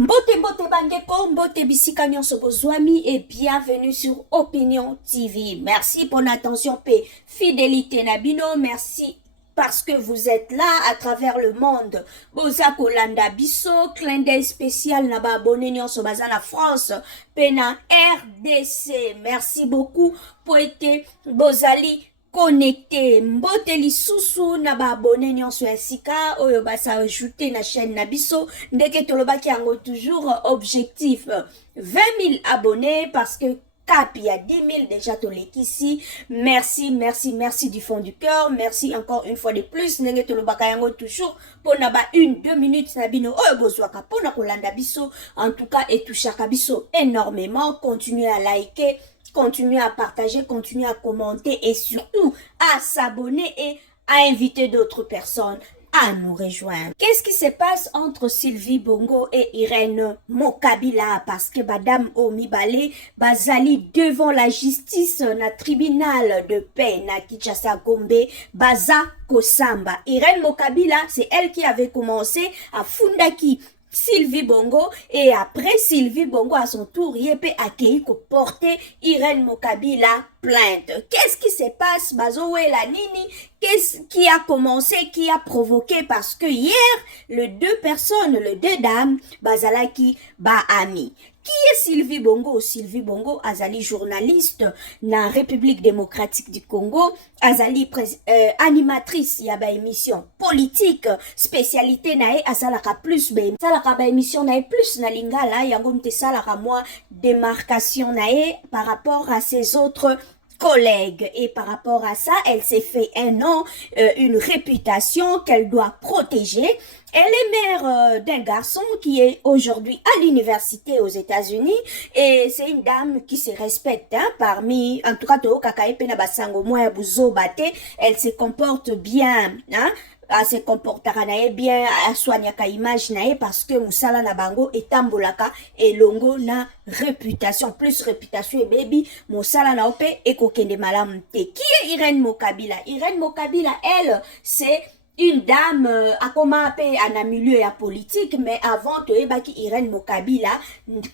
Mbote mbote bandeko, mbote bisika nyonso bozwami et bienvenue sur Opinion TV. Merci pour l'attention et fidélité Nabino. Merci parce que vous êtes là à travers le monde. Boza Kolanda Bisso, clin d'œil spécial na ba abonné nyonso baza na France, pena RDC. Merci beaucoup pour être bozali connecté. Mbote lisusu na ba abonné nyonso ya sika oyo basa ajouter na chaîne na biso ndeke tolobaki yango toujours objectif 20 000 abonnés parce que cap il y a 10 000 déjà tolekisi. Merci du fond du cœur. Merci encore une fois de plus ndenge tolobaka yango toujours pona ba 1-2 minutes na bino oyo bozwaka pona kolanda biso en tout cas et touchaka biso énormément. Continuez à liker, continuez à partager, continuez à commenter et surtout à s'abonner et à inviter d'autres personnes à nous rejoindre. Qu'est-ce qui se passe entre Sylvie Bongo et Irène Mokabila? Parce que Madame Omibale bazali devant la justice na tribunal de paix na Kinshasa Gombe baza Kosamba. Irène Mokabila, c'est elle qui avait commencé à Fundaki Sylvie Bongo et après Sylvie Bongo à son tour yépe accueilli ko porter Irène Mokabila plainte. Qu'est-ce qui se passe Bazowe la nini? Qu'est-ce qui a commencé, qui a provoqué? Parce que hier les deux personnes, les deux dames bazalaki ba ami. Qui est Sylvie Bongo? Sylvie Bongo azali journaliste na République démocratique du Congo, azali animatrice ya ba émission politique, spécialité nae asalaka plus ba salaka ba émission nae plus na lingala yango mte salaka moi démarcation nae par rapport à ses autres collègues. Et par rapport à ça, elle s'est fait un nom, une réputation qu'elle doit protéger. Elle est mère d'un garçon qui est aujourd'hui à l'université aux États-Unis et c'est une dame qui se respecte hein, parmi, en tout cas, elle se comporte bien, hein, elle se comportera bien, elle soignaka image nae parce que musala na bango etambolaka et longo na réputation, plus réputation et baby, musala na ope et kokende malamu te. Qui est Irène Mokabila? Irène Mokabila, elle, c'est une dame a commencé à milieu ya politique, mais avant de ebaki Irène Mokabila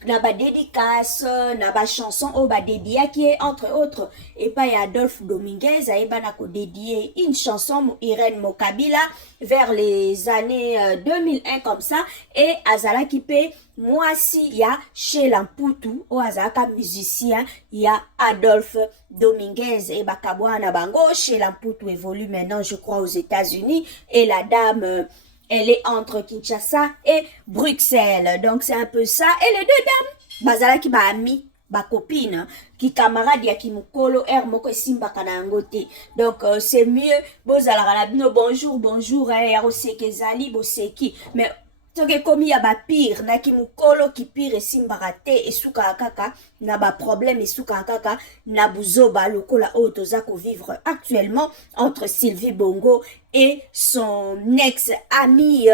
na ba dédicace na ba chanson au ba dédia qui est entre autres et pas Adolphe Dominguez a ebana ko dédier une chanson Irène Mokabila vers les années 2001 comme ça et azala qui paie moi si ya chez Lamputu au azaka musicien ya Adolphe Dominguez et bakabwana bango chez Lamputu évolue maintenant je crois aux États-Unis et la dame elle est entre Kinshasa et Bruxelles donc c'est un peu ça et les deux dames bazala ki ba ami ba copine qui camarade ya ki mukolo moko simba kana ngote donc c'est mieux bozala la bino bonjour ya osekezali boseki mais toke komi ya ba pire na ki mukolo ki pire simba te esuka kaka na ba problème esuka kaka na buzoba lokola o toza ko vivre actuellement entre Sylvie Bongo et son ex-amie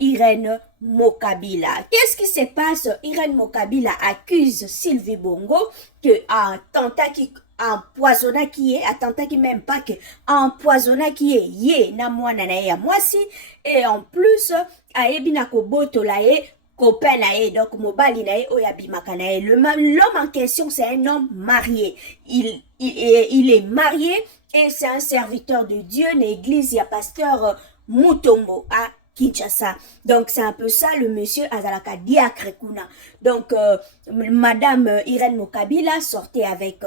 Irène Mokabila. Qu'est-ce qui se passe? Irène Mokabila accuse Sylvie Bongo que attentat qui empoisonna qui est attentat qui même pas que empoisonna qui est yé na mwana na ya mwasi et en plus ayebi na koboto la ye copain na ye donc mobali na ye oyabimaka na ye. L'homme en question c'est un homme marié, il est marié et c'est un serviteur de Dieu na église ya pasteur Mutombo à Kinshasa. Donc c'est un peu ça le monsieur azalaka diacre kuna. Donc madame Irène Mokabila sortait avec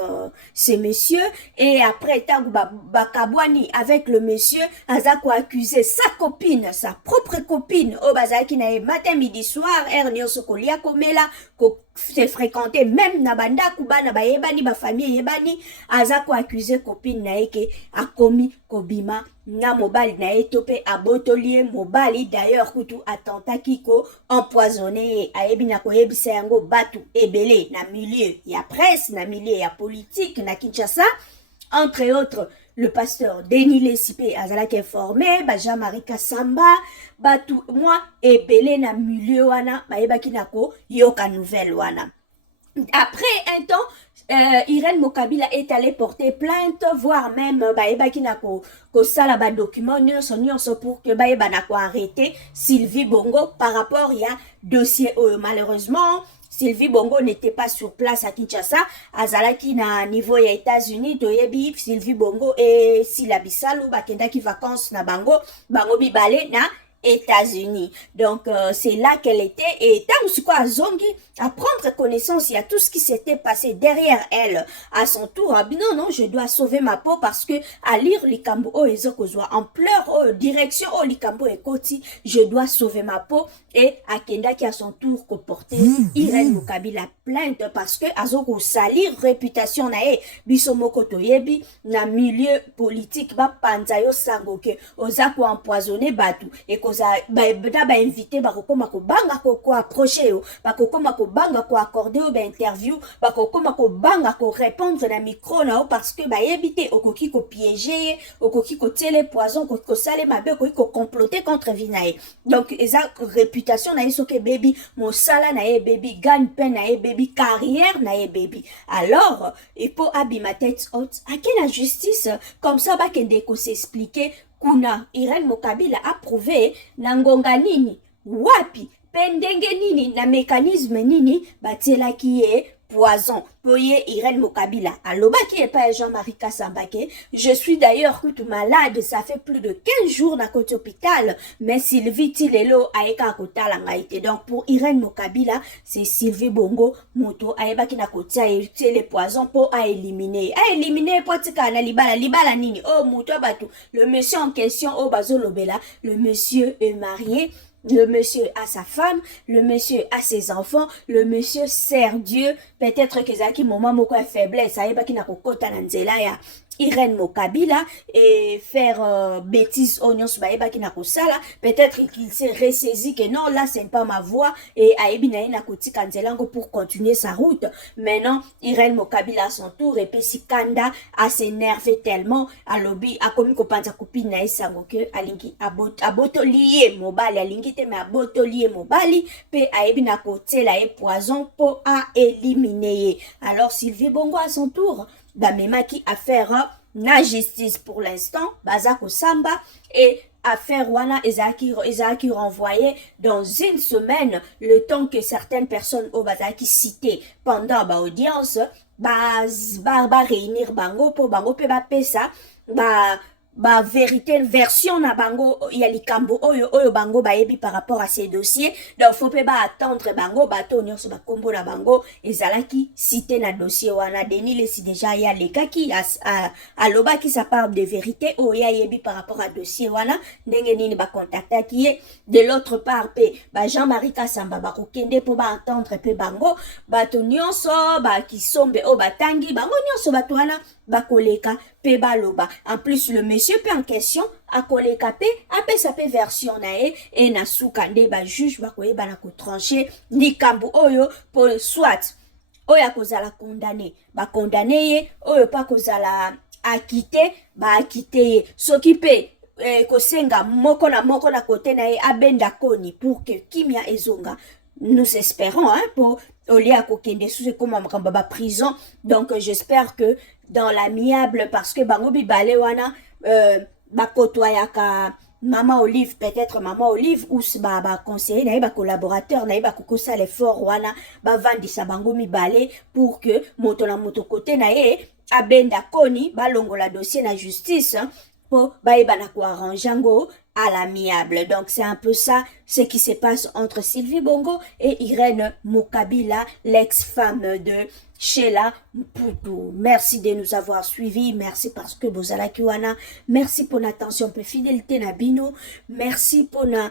ce monsieur et après tangu bakabwani avec le monsieur azako accusé sa copine, sa propre copine au bazaki na matin midi soir nyonso kolia komela ko se fréquenter même na banda kubana ba yebani ba famille yebani azako accusé copine na eke akomi kobima na mobali na etope abotolie mobali d'ailleurs kutu attentat kiko empoisonné ayebi na koyebisa yango batu ebele na milieu ya presse na milieu ya politique na Kinshasa entre autres le pasteur Denis Lessipé azalaki informé ba Jean-Marie Kassamba batu moi ebele na milieu wana bayebaki nako yoka nouvelle wana Après un temps, Irène Mokabila est allée porter plainte, voire même baebaki na ko sala ba document nyonso pour que baeba na ko arrêter Sylvie Bongo par rapport il y a dossier malheureusement Sylvie Bongo n'était pas sur place à Kinshasa, azalaki na niveau ya États-Unis, toyebi Sylvie Bongo et Sila Bisalu bakendaki vacances na bango bibale na États-Unis. Donc, c'est là qu'elle était. Et tant à Zongi, à prendre connaissance, il y a tout ce qui s'était passé derrière elle. À son tour, non, non, je dois sauver ma peau parce que à lire Likambo o ezokozwa en pleurs, direction o Likambo et Koti, je dois sauver ma peau. Et Akenda qui à son tour comporté Irène Mokabila plainte parce que azoko salir réputation nae bisomoko toyebi na milieu politique ba panzayo sango ke oza ko empoisonner batu et koza ba invité ba kokoma ko banga ko approcher yo ba kokoma ko banga ko accorder ba interview ba kokoma ko banga ko répondre na micro na parce que ba yebité okoki ko piéger okoki ko télé poison ko sale mabe ko comploter contre vinae donc eza réputation na soke baby mosala na ye baby gagne peine na ye baby carrière na ye baby alors il faut abima tête haute à quelle justice comme ça ba kende ko s'expliquer kuna Irène Mokabila a prouvé na ngonga nini wapi pendenge nini na mécanisme nini batielaki ye poison poye Irène Mokabila aloba qui est pas Jean-Marie Kassambake je suis d'ailleurs tout malade ça fait plus de 15 jours na côté hôpital mais Sylvie Tilelo aeka kotala ngaite donc pour Irène Mokabila c'est Sylvie Bongo moto aeba ki na kotia les poisons pour à éliminer potika na libala nini oh moto batu le monsieur en question oh bazolobela le monsieur est marié. Le monsieur a sa femme, le monsieur a ses enfants, le monsieur sert Dieu. Peut-être que Zaki moment moko faiblesse, aïba ki na kokota na nzela ya Irène Mokabila et faire bêtises oignons baeba ki na kosala. Peut-être qu'il s'est ressaisi que non, là c'est pas ma voix et aïbi na na kotika nzelango pour continuer sa route. Maintenant, Irène Mokabila à son tour et puis Sikanda a s'énervé tellement à lobby a komi kopanza copine na isango que alingi abotolier mobali alingi te mais abotolier mobali pe aïbi na kotela e poison pour à éliminer. Alors Sylvie Bongo à son tour Bamemaki affaire na justice pour l'instant, Bazako Samba et affaire Wana Ezaki renvoyé dans une semaine le temps que certaines personnes au Bazaki citées pendant l'audience, réunir bango pour bango pe ba pesa ba vérité version na bango ya likambo oyo bango bayebi par rapport à ces dossiers donc faut pas attendre bango bato nyonso ba kombo na bango ezalaki cité na dossier wana Denis lesi déjà ya lekaki aloba qui ça parle de vérité oya yebi par rapport à dossier wana ndenge nini ba contacter qui de l'autre part pe ba Jean-Marie Kassamba ba kokende pour ba entendre pe bango bato nyonso ba kisombe o batangi bango nyonso bato wana bakoleka pe baloba en plus le monsieur pe en question akoleka pe apesa pe version na e na suka nde ba juge bakoyeba na ko trancher likambo oyo pour soit oyo akozala condamné ba condamné ye oyo pa kozala acquitté ba acquitté ye soki pe kosenga moko na kote na ye abenda koni pour que kimia ezonga nous espérons pour Olia kokende sous comme ba prison donc j'espère que dans l'amiable parce que bango bibale wana bakotoyaka Maman Olive, peut-être Maman Olive ou ba conseiller na ba collaborateur na ba kokosa l'effort wana ba vandi sa bango mibale pour que moto na moto côté na ye abenda koni ba longola dossier na justice pour baeba na ko arranjango à l'amiable. Donc c'est un peu ça ce qui se passe entre Sylvie Bongo et Irène Mokabila, l'ex-femme de Sheila Mputu. Merci de nous avoir suivis. Merci parce que vous allez kiwana. Merci pour l'attention, pour fidélité Nabino. Merci pour na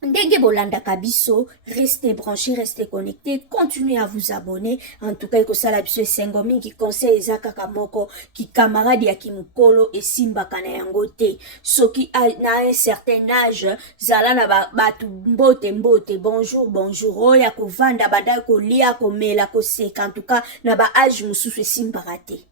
Ndenge bolanda kabiso, restez branchés, restez connectés, continuez à vous abonner. En tout cas, ça la biso sengomi qui conseille Zaka Kamoko, qui camarade ya kimukolo et simba kana yangote. So qui a na un certain âge, zala na batu mbote, bonjour. Oya ko vanda badai ko lia ko mela ko seka. En tout cas, na ba âge mususu simba raté.